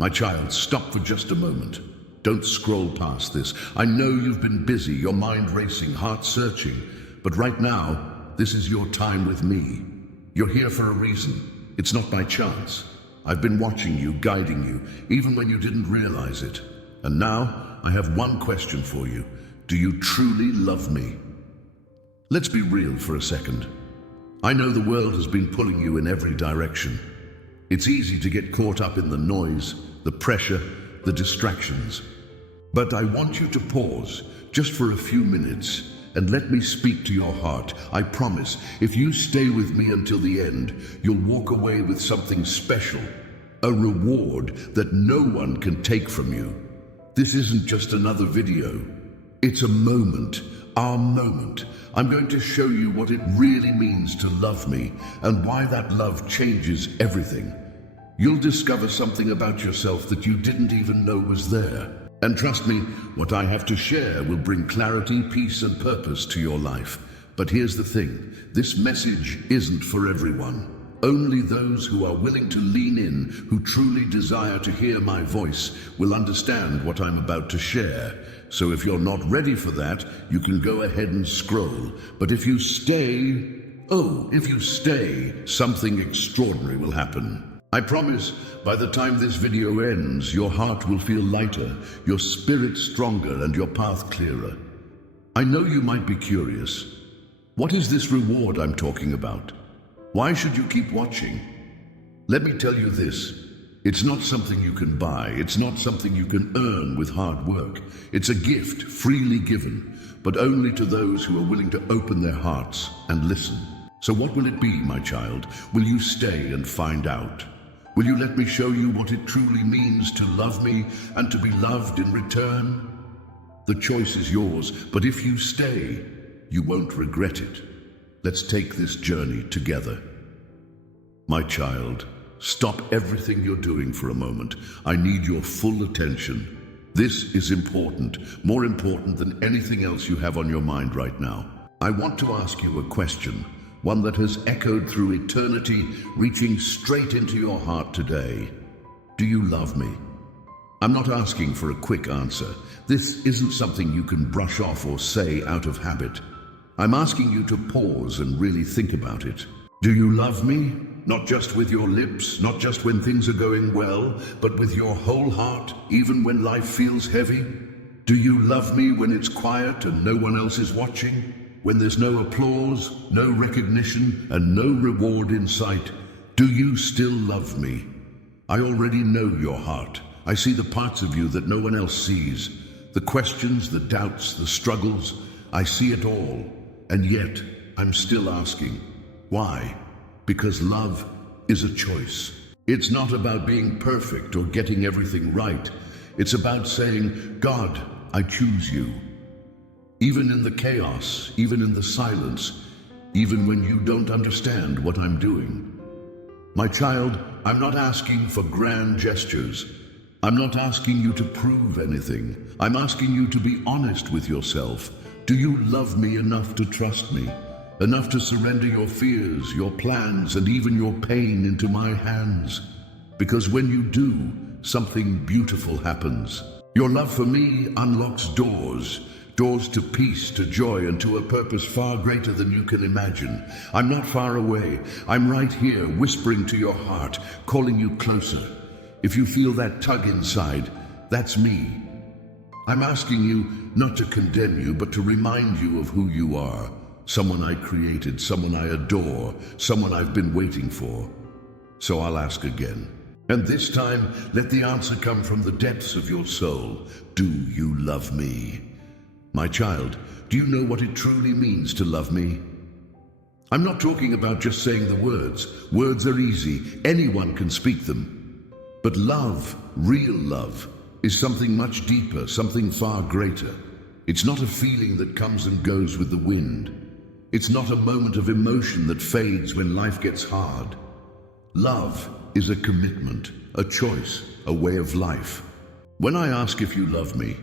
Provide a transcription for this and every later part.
My child, stop for just a moment. Don't scroll past this. I know you've been busy, your mind racing, heart searching, but right now, this is your time with me. You're here for a reason. It's not by chance. I've been watching you, guiding you, even when you didn't realize it. And now, I have one question for you. Do you truly love me? Let's be real for a second. I know the world has been pulling you in every direction. It's easy to get caught up in the noise, the pressure, the distractions. But I want you to pause, just for a few minutes, and let me speak to your heart. I promise, if you stay with me until the end, you'll walk away with something special, a reward that no one can take from you. This isn't just another video. It's a moment, our moment. I'm going to show you what it really means to love me and why that love changes everything. You'll discover something about yourself that you didn't even know was there. And trust me, what I have to share will bring clarity, peace, and purpose to your life. But here's the thing, this message isn't for everyone. Only those who are willing to lean in, who truly desire to hear my voice, will understand what I'm about to share. So if you're not ready for that, you can go ahead and scroll. But if you stay, something extraordinary will happen. I promise, by the time this video ends, your heart will feel lighter, your spirit stronger, and your path clearer. I know you might be curious. What is this reward I'm talking about? Why should you keep watching? Let me tell you this. It's not something you can buy. It's not something you can earn with hard work. It's a gift freely given, but only to those who are willing to open their hearts and listen. So what will it be, my child? Will you stay and find out? Will you let me show you what it truly means to love me and to be loved in return? The choice is yours, but if you stay, you won't regret it. Let's take this journey together. My child, stop everything you're doing for a moment. I need your full attention. This is important, more important than anything else you have on your mind right now. I want to ask you a question. One that has echoed through eternity, reaching straight into your heart today. Do you love me? I'm not asking for a quick answer. This isn't something you can brush off or say out of habit. I'm asking you to pause and really think about it. Do you love me? Not just with your lips, not just when things are going well, but with your whole heart, even when life feels heavy? Do you love me when it's quiet and no one else is watching? When there's no applause, no recognition, and no reward in sight? Do you still love me? I already know your heart. I see the parts of you that no one else sees. The questions, the doubts, the struggles. I see it all. And yet, I'm still asking, why? Because love is a choice. It's not about being perfect or getting everything right. It's about saying, God, I choose you. Even in the chaos, even in the silence, even when you don't understand what I'm doing. My child, I'm not asking for grand gestures. I'm not asking you to prove anything. I'm asking you to be honest with yourself. Do you love me enough to trust me? Enough to surrender your fears, your plans, and even your pain into my hands? Because when you do, something beautiful happens. Your love for me unlocks doors to peace, to joy, and to a purpose far greater than you can imagine. I'm not far away. I'm right here, whispering to your heart, calling you closer. If you feel that tug inside, that's me. I'm asking you not to condemn you, but to remind you of who you are. Someone I created, someone I adore, someone I've been waiting for. So I'll ask again. And this time, let the answer come from the depths of your soul. Do you love me? My child, do you know what it truly means to love me? I'm not talking about just saying the words. Words are easy. Anyone can speak them. But love, real love, is something much deeper, something far greater. It's not a feeling that comes and goes with the wind. It's not a moment of emotion that fades when life gets hard. Love is a commitment, a choice, a way of life. When I ask if you love me,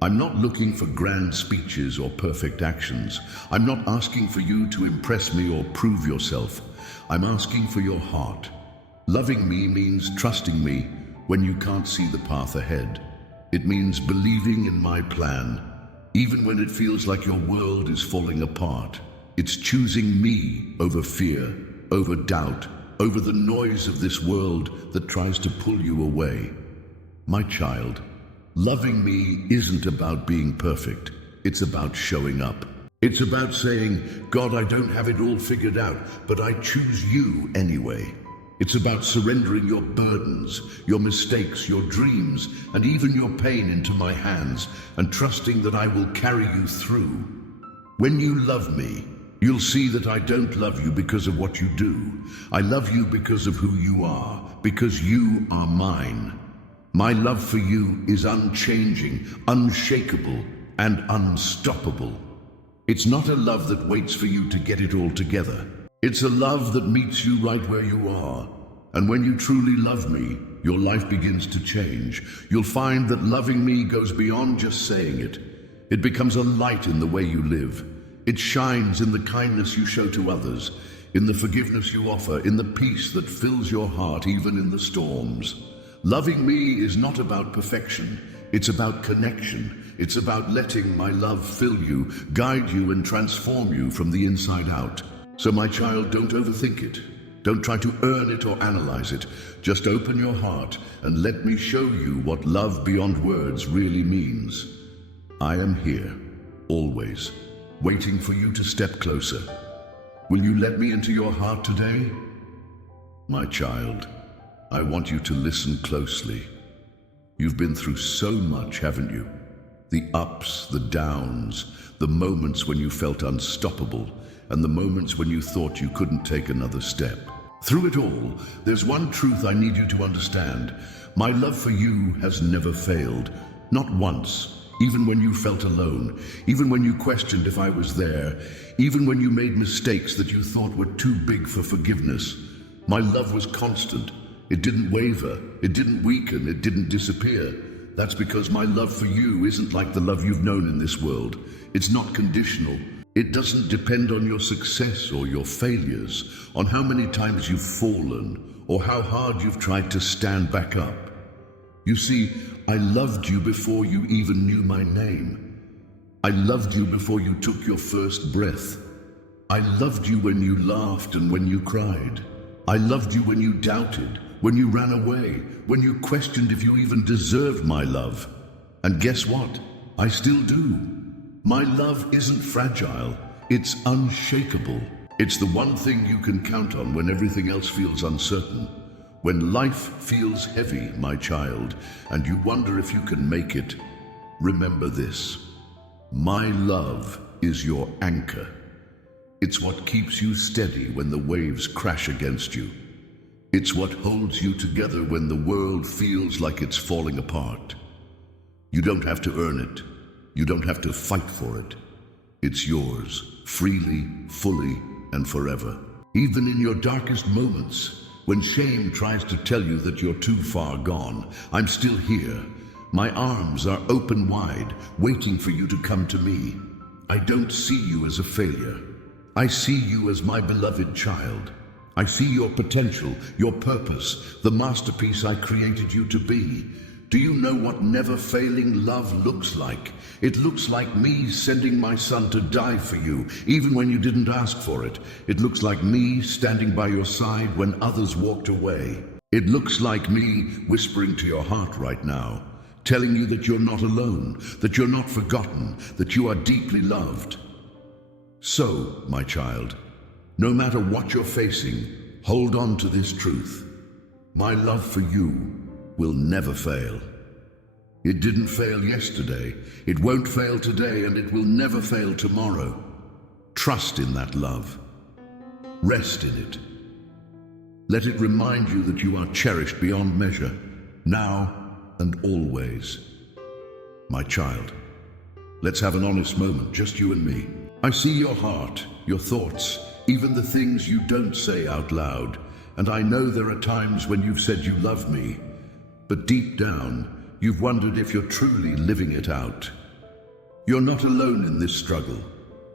I'm not looking for grand speeches or perfect actions. I'm not asking for you to impress me or prove yourself. I'm asking for your heart. Loving me means trusting me, when you can't see the path ahead. It means believing in my plan, even when it feels like your world is falling apart. It's choosing me over fear, over doubt, over the noise of this world that tries to pull you away. My child, loving me isn't about being perfect. It's about showing up. It's about saying, God, I don't have it all figured out, but I choose you anyway. It's about surrendering your burdens, your mistakes, your dreams, and even your pain into my hands, and trusting that I will carry you through. When you love me, you'll see that I don't love you because of what you do. I love you because of who you are, because you are mine. My love for you is unchanging, unshakable, and unstoppable. It's not a love that waits for you to get it all together. It's a love that meets you right where you are. And when you truly love me, your life begins to change. You'll find that loving me goes beyond just saying it. It becomes a light in the way you live. It shines in the kindness you show to others, in the forgiveness you offer, in the peace that fills your heart even in the storms. Loving me is not about perfection. It's about connection. It's about letting my love fill you, guide you, and transform you from the inside out. So my child, don't overthink it. Don't try to earn it or analyze it. Just open your heart and let me show you what love beyond words really means. I am here, always, waiting for you to step closer. Will you let me into your heart today? My child, I want you to listen closely. You've been through so much, haven't you? The ups, the downs, the moments when you felt unstoppable, and the moments when you thought you couldn't take another step. Through it all, there's one truth I need you to understand. My love for you has never failed. Not once. Even when you felt alone, even when you questioned if I was there, even when you made mistakes that you thought were too big for forgiveness. My love was constant. It didn't waver, it didn't weaken, it didn't disappear. That's because my love for you isn't like the love you've known in this world. It's not conditional. It doesn't depend on your success or your failures, on how many times you've fallen, or how hard you've tried to stand back up. You see, I loved you before you even knew my name. I loved you before you took your first breath. I loved you when you laughed and when you cried. I loved you when you doubted, when you ran away, when you questioned if you even deserved my love. And guess what? I still do. My love isn't fragile, it's unshakable. It's the one thing you can count on when everything else feels uncertain. When life feels heavy, my child, and you wonder if you can make it, remember this. My love is your anchor. It's what keeps you steady when the waves crash against you. It's what holds you together when the world feels like it's falling apart. You don't have to earn it. You don't have to fight for it. It's yours, freely, fully, and forever. Even in your darkest moments, when shame tries to tell you that you're too far gone, I'm still here. My arms are open wide, waiting for you to come to me. I don't see you as a failure. I see you as my beloved child. I see your potential, your purpose, the masterpiece I created you to be. Do you know what never-failing love looks like? It looks like me sending my son to die for you, even when you didn't ask for it. It looks like me standing by your side when others walked away. It looks like me whispering to your heart right now, telling you that you're not alone, that you're not forgotten, that you are deeply loved. So, my child, no matter what you're facing, hold on to this truth. My love for you will never fail. It didn't fail yesterday, it won't fail today, and it will never fail tomorrow. Trust in that love. Rest in it. Let it remind you that you are cherished beyond measure, now and always. My child, let's have an honest moment, just you and me. I see your heart, your thoughts, even the things you don't say out loud, and I know there are times when you've said you love me, but deep down, you've wondered if you're truly living it out. You're not alone in this struggle.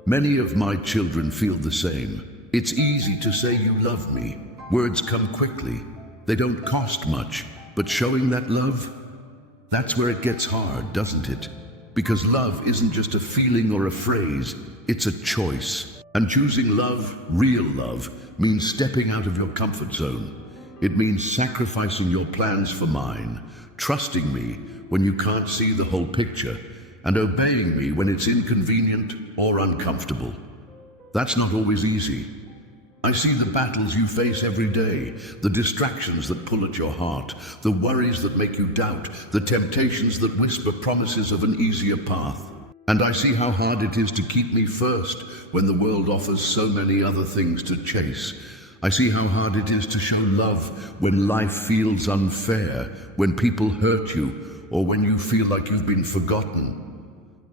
Many of my children feel the same. It's easy to say you love me. Words come quickly. They don't cost much, But showing that love, that's where it gets hard, doesn't it? Because love isn't just a feeling or a phrase, it's a choice. And choosing love, real love, means stepping out of your comfort zone. It means sacrificing your plans for mine, trusting me when you can't see the whole picture, and obeying me when it's inconvenient or uncomfortable. That's not always easy. I see the battles you face every day, the distractions that pull at your heart, the worries that make you doubt, the temptations that whisper promises of an easier path. And I see how hard it is to keep me first when the world offers so many other things to chase. I see how hard it is to show love when life feels unfair, when people hurt you, or when you feel like you've been forgotten.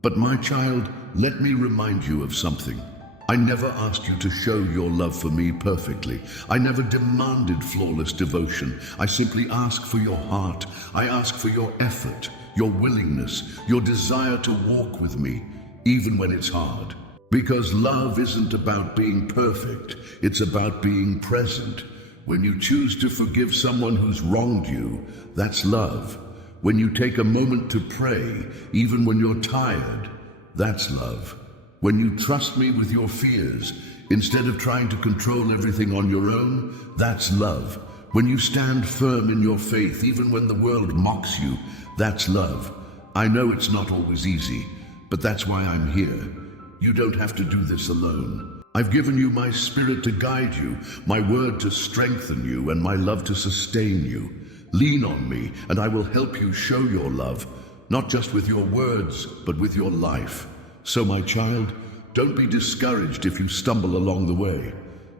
But my child, let me remind you of something. I never asked you to show your love for me perfectly. I never demanded flawless devotion. I simply asked for your heart. I asked for your effort, your willingness, your desire to walk with me, even when it's hard. Because love isn't about being perfect, it's about being present. When you choose to forgive someone who's wronged you, that's love. When you take a moment to pray, even when you're tired, that's love. When you trust me with your fears, instead of trying to control everything on your own, that's love. When you stand firm in your faith, even when the world mocks you, that's love. I know it's not always easy, but that's why I'm here. You don't have to do this alone. I've given you my spirit to guide you, my word to strengthen you, and my love to sustain you. Lean on me, and I will help you show your love, not just with your words, but with your life. So, my child, don't be discouraged if you stumble along the way.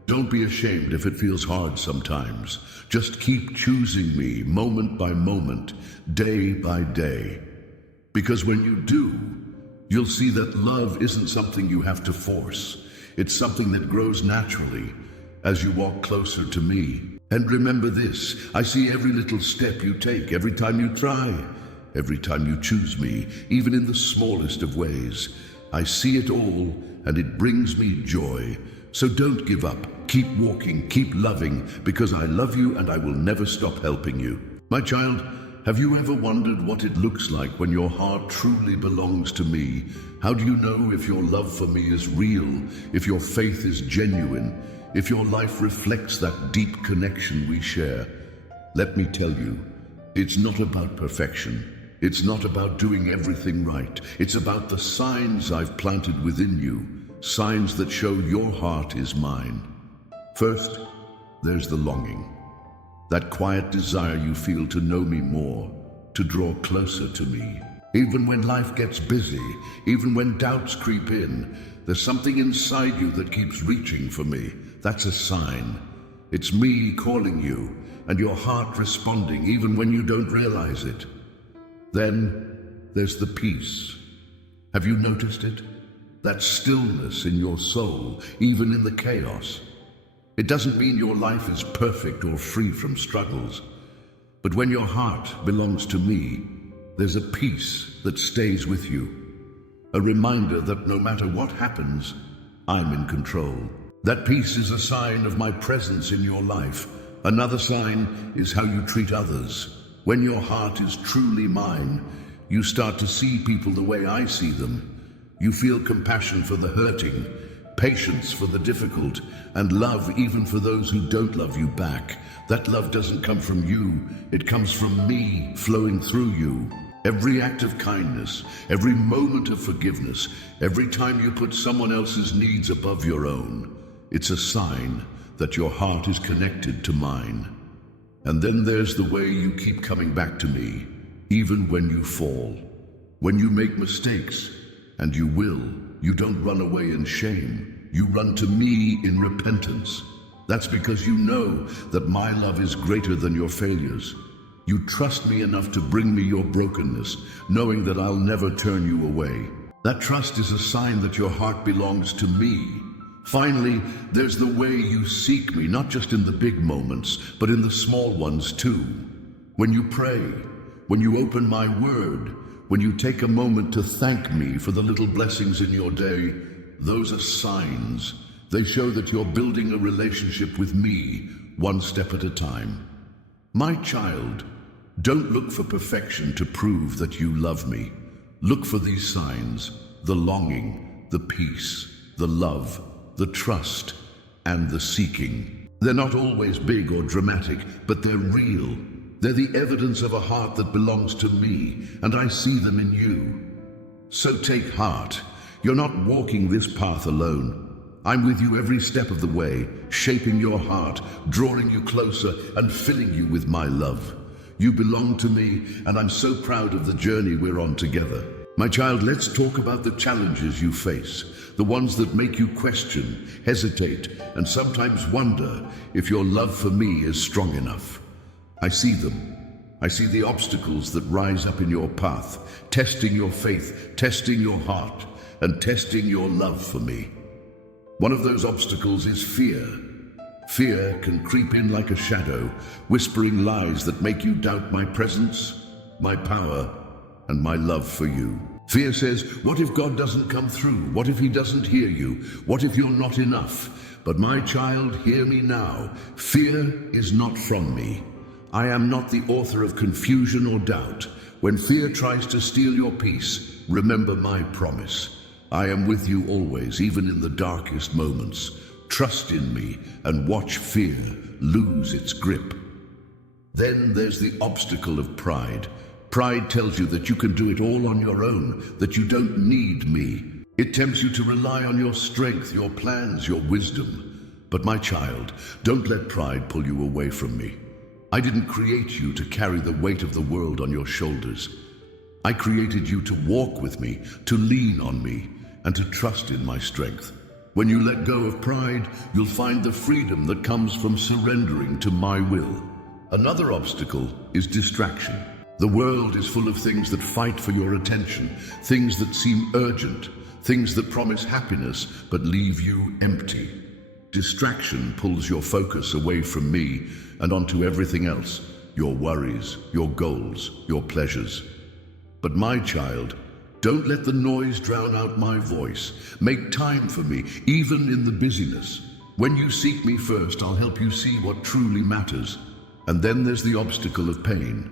Don't be ashamed if it feels hard sometimes. Just keep choosing me moment by moment, day by day. Because when you do, you'll see that love isn't something you have to force. It's something that grows naturally as you walk closer to me. And remember this, I see every little step you take, every time you try, every time you choose me, even in the smallest of ways. I see it all, and it brings me joy. So don't give up. Keep walking, keep loving, because I love you and I will never stop helping you. My child, have you ever wondered what it looks like when your heart truly belongs to me? How do you know if your love for me is real, if your faith is genuine, if your life reflects that deep connection we share? Let me tell you, it's not about perfection. It's not about doing everything right. It's about the signs I've planted within you, signs that show your heart is mine. First, there's the longing. That quiet desire you feel to know me more, to draw closer to me. Even when life gets busy, even when doubts creep in, there's something inside you that keeps reaching for me. That's a sign. It's me calling you, and your heart responding even when you don't realize it. Then there's the peace. Have you noticed it? That stillness in your soul, even in the chaos. It doesn't mean your life is perfect or free from struggles. But when your heart belongs to me, there's a peace that stays with you. A reminder that no matter what happens, I'm in control. That peace is a sign of my presence in your life. Another sign is how you treat others. When your heart is truly mine, you start to see people the way I see them. You feel compassion for the hurting, patience for the difficult, and love even for those who don't love you back. That love doesn't come from you, it comes from me flowing through you. Every act of kindness, every moment of forgiveness, every time you put someone else's needs above your own, it's a sign that your heart is connected to mine. And then there's the way you keep coming back to me, even when you fall. When you make mistakes, and you will, you don't run away in shame. You run to me in repentance. That's because you know that my love is greater than your failures. You trust me enough to bring me your brokenness, knowing that I'll never turn you away. That trust is a sign that your heart belongs to me. Finally, there's the way you seek me, not just in the big moments, but in the small ones too. When you pray, when you open my word, when you take a moment to thank me for the little blessings in your day, those are signs. They show that you're building a relationship with me, one step at a time. My child, Don't look for perfection to prove that you love me. Look for these signs: the longing, the peace, the love, the trust, and the seeking. They're not always big or dramatic, but they're real. They're the evidence of a heart that belongs to me, and I see them in you. So take heart. You're not walking this path alone. I'm with you every step of the way, shaping your heart, drawing you closer, and filling you with my love. You belong to me, and I'm so proud of the journey we're on together. My child, let's talk about the challenges you face, the ones that make you question, hesitate, and sometimes wonder if your love for me is strong enough. I see them. I see the obstacles that rise up in your path, testing your faith, testing your heart, and testing your love for me. One of those obstacles is fear. Fear can creep in like a shadow, whispering lies that make you doubt my presence, my power, and my love for you. Fear says, what if God doesn't come through? What if he doesn't hear you? What if you're not enough? But my child, hear me now. Fear is not from me. I am not the author of confusion or doubt. When fear tries to steal your peace, remember my promise. I am with you always, even in the darkest moments. Trust in me and watch fear lose its grip. Then there's the obstacle of pride. Pride tells you that you can do it all on your own, that you don't need me. It tempts you to rely on your strength, your plans, your wisdom. But my child, don't let pride pull you away from me. I didn't create you to carry the weight of the world on your shoulders. I created you to walk with me, to lean on me, and to trust in my strength. When you let go of pride, you'll find the freedom that comes from surrendering to my will. Another obstacle is distraction. The world is full of things that fight for your attention, things that seem urgent, things that promise happiness but leave you empty. Distraction pulls your focus away from me and onto everything else, your worries, your goals, your pleasures. But my child, don't let the noise drown out my voice. Make time for me, even in the busyness. When you seek me first, I'll help you see what truly matters. And then there's the obstacle of pain.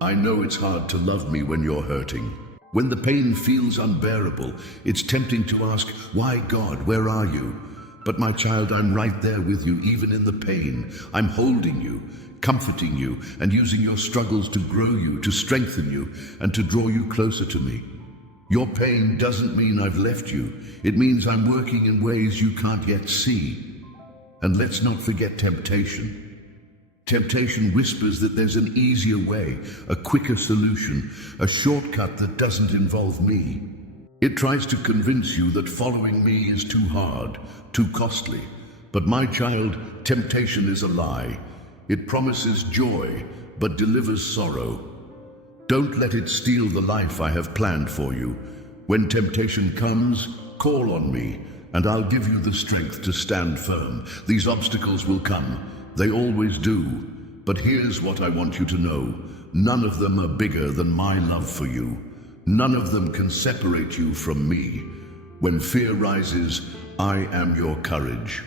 I know it's hard to love me when you're hurting. When the pain feels unbearable, it's tempting to ask, why God, where are you? But my child, I'm right there with you, even in the pain. I'm holding you, comforting you, and using your struggles to grow you, to strengthen you, and to draw you closer to me. Your pain doesn't mean I've left you. It means I'm working in ways you can't yet see. And let's not forget temptation. Temptation whispers that there's an easier way, a quicker solution, a shortcut that doesn't involve me. It tries to convince you that following me is too hard, too costly. But my child, temptation is a lie. It promises joy, but delivers sorrow. Don't let it steal the life I have planned for you. When temptation comes, call on me, and I'll give you the strength to stand firm. These obstacles will come. They always do. But here's what I want you to know. None of them are bigger than my love for you. None of them can separate you from me. When fear rises, I am your courage.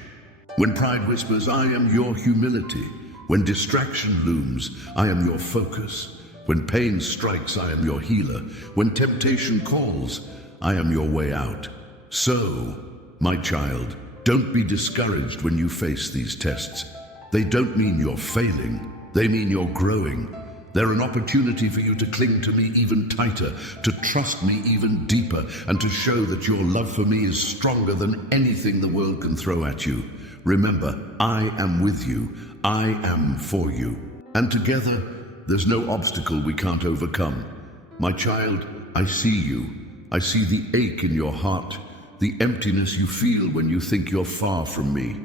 When pride whispers, I am your humility. When distraction looms, I am your focus. When pain strikes, I am your healer. When temptation calls, I am your way out. So, my child, don't be discouraged when you face these tests. They don't mean you're failing. They mean you're growing. They're an opportunity for you to cling to me even tighter, to trust me even deeper, and to show that your love for me is stronger than anything the world can throw at you. Remember, I am with you. I am for you. And together, there's no obstacle we can't overcome. My child, I see you. I see the ache in your heart, the emptiness you feel when you think you're far from me.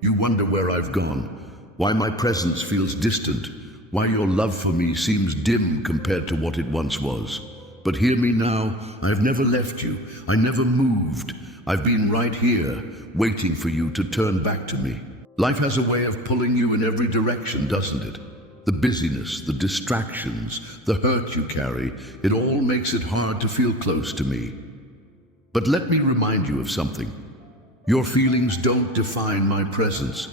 You wonder where I've gone, why my presence feels distant, why your love for me seems dim compared to what it once was. But hear me now, I have never left you. I never moved. I've been right here, waiting for you to turn back to me. Life has a way of pulling you in every direction, doesn't it? The busyness, the distractions, the hurt you carry, it all makes it hard to feel close to me. But let me remind you of something. Your feelings don't define my presence.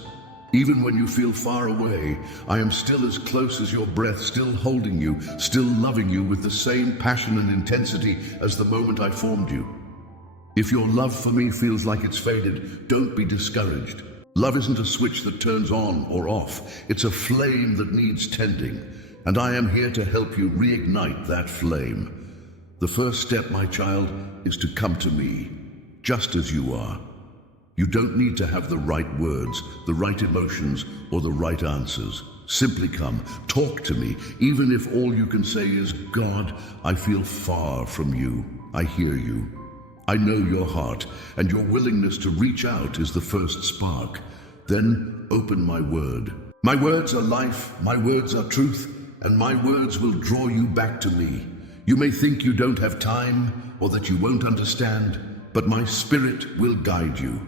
Even when you feel far away, I am still as close as your breath, still holding you, still loving you with the same passion and intensity as the moment I formed you. If your love for me feels like it's faded, don't be discouraged. Love isn't a switch that turns on or off. It's a flame that needs tending, and I am here to help you reignite that flame. The first step, my child, is to come to me, just as you are. You don't need to have the right words, the right emotions, or the right answers. Simply come, talk to me, even if all you can say is, God, I feel far from you. I hear you. I know your heart, and your willingness to reach out is the first spark. Then open my word. My words are life, my words are truth, and my words will draw you back to me. You may think you don't have time, or that you won't understand, but my spirit will guide you.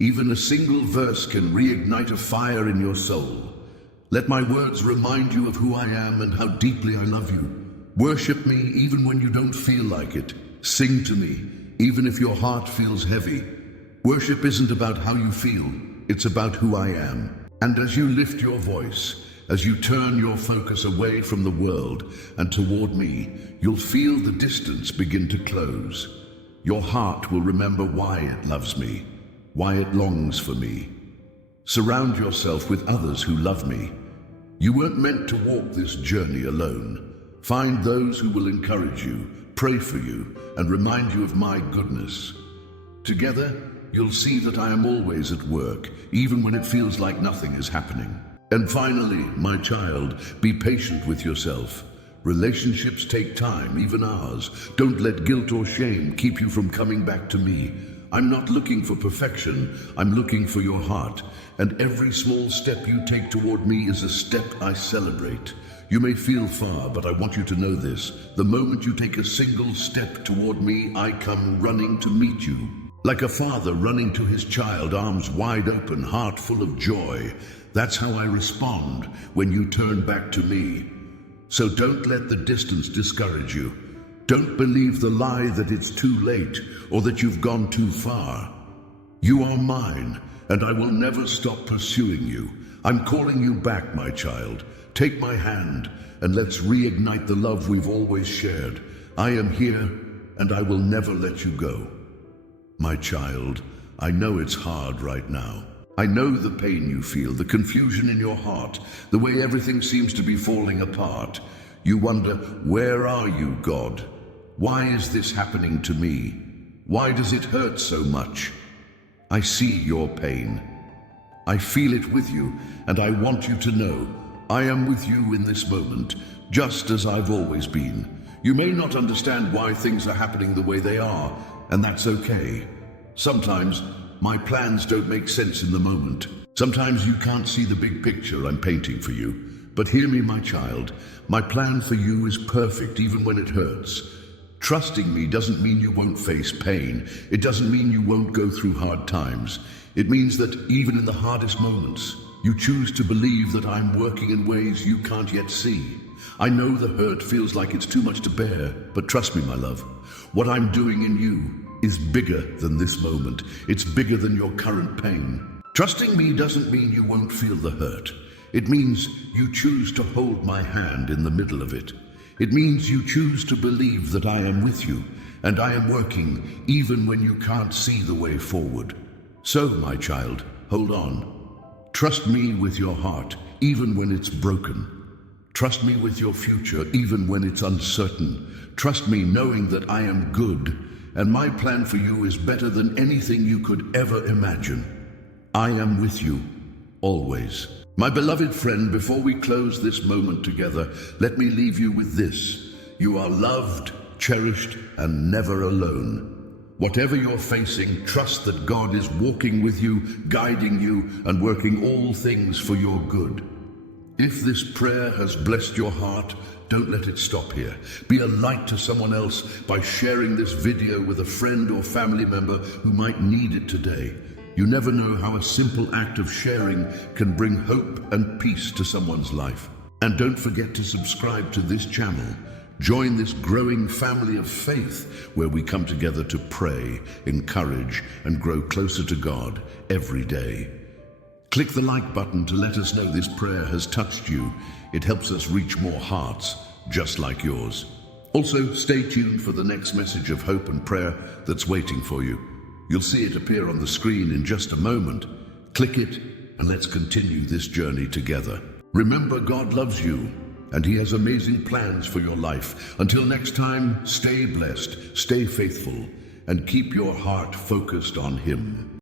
Even a single verse can reignite a fire in your soul. Let my words remind you of who I am and how deeply I love you. Worship me even when you don't feel like it. Sing to me, even if your heart feels heavy. Worship isn't about how you feel, it's about who I am. And as you lift your voice, as you turn your focus away from the world and toward me, you'll feel the distance begin to close. Your heart will remember why it loves me, why it longs for me. Surround yourself with others who love me. You weren't meant to walk this journey alone. Find those who will encourage you, pray for you, and remind you of my goodness. Together, you'll see that I am always at work, even when it feels like nothing is happening. And finally, my child, be patient with yourself. Relationships take time, even ours. Don't let guilt or shame keep you from coming back to me. I'm not looking for perfection, I'm looking for your heart. And every small step you take toward me is a step I celebrate. You may feel far, but I want you to know this. The moment you take a single step toward me, I come running to meet you. Like a father running to his child, arms wide open, heart full of joy. That's how I respond when you turn back to me. So don't let the distance discourage you. Don't believe the lie that it's too late or that you've gone too far. You are mine, and I will never stop pursuing you. I'm calling you back, my child. Take my hand, and let's reignite the love we've always shared. I am here, and I will never let you go. My child, I know it's hard right now. I know the pain you feel, the confusion in your heart, the way everything seems to be falling apart. You wonder, where are you, God? Why is this happening to me? Why does it hurt so much? I see your pain. I feel it with you, and I want you to know, I am with you in this moment, just as I've always been. You may not understand why things are happening the way they are, and that's okay. Sometimes my plans don't make sense in the moment. Sometimes you can't see the big picture I'm painting for you. But hear me, my child. My plan for you is perfect even when it hurts. Trusting me doesn't mean you won't face pain. It doesn't mean you won't go through hard times. It means that even in the hardest moments, you choose to believe that I'm working in ways you can't yet see. I know the hurt feels like it's too much to bear, but trust me, my love, what I'm doing in you is bigger than this moment. It's bigger than your current pain. Trusting me doesn't mean you won't feel the hurt. It means you choose to hold my hand in the middle of it. It means you choose to believe that I am with you, and I am working even when you can't see the way forward. So, my child, hold on. Trust me with your heart, even when it's broken. Trust me with your future, even when it's uncertain. Trust me knowing that I am good, and my plan for you is better than anything you could ever imagine. I am with you, always. My beloved friend, before we close this moment together, let me leave you with this. You are loved, cherished, and never alone. Whatever you're facing, trust that God is walking with you, guiding you, and working all things for your good. If this prayer has blessed your heart, don't let it stop here. Be a light to someone else by sharing this video with a friend or family member who might need it today. You never know how a simple act of sharing can bring hope and peace to someone's life. And don't forget to subscribe to this channel. Join this growing family of faith where we come together to pray, encourage, and grow closer to God every day. Click the like button to let us know this prayer has touched you. It helps us reach more hearts just like yours. Also, stay tuned for the next message of hope and prayer that's waiting for you. You'll see it appear on the screen in just a moment. Click it and let's continue this journey together. Remember, God loves you and He has amazing plans for your life. Until next time, stay blessed, stay faithful, and keep your heart focused on Him.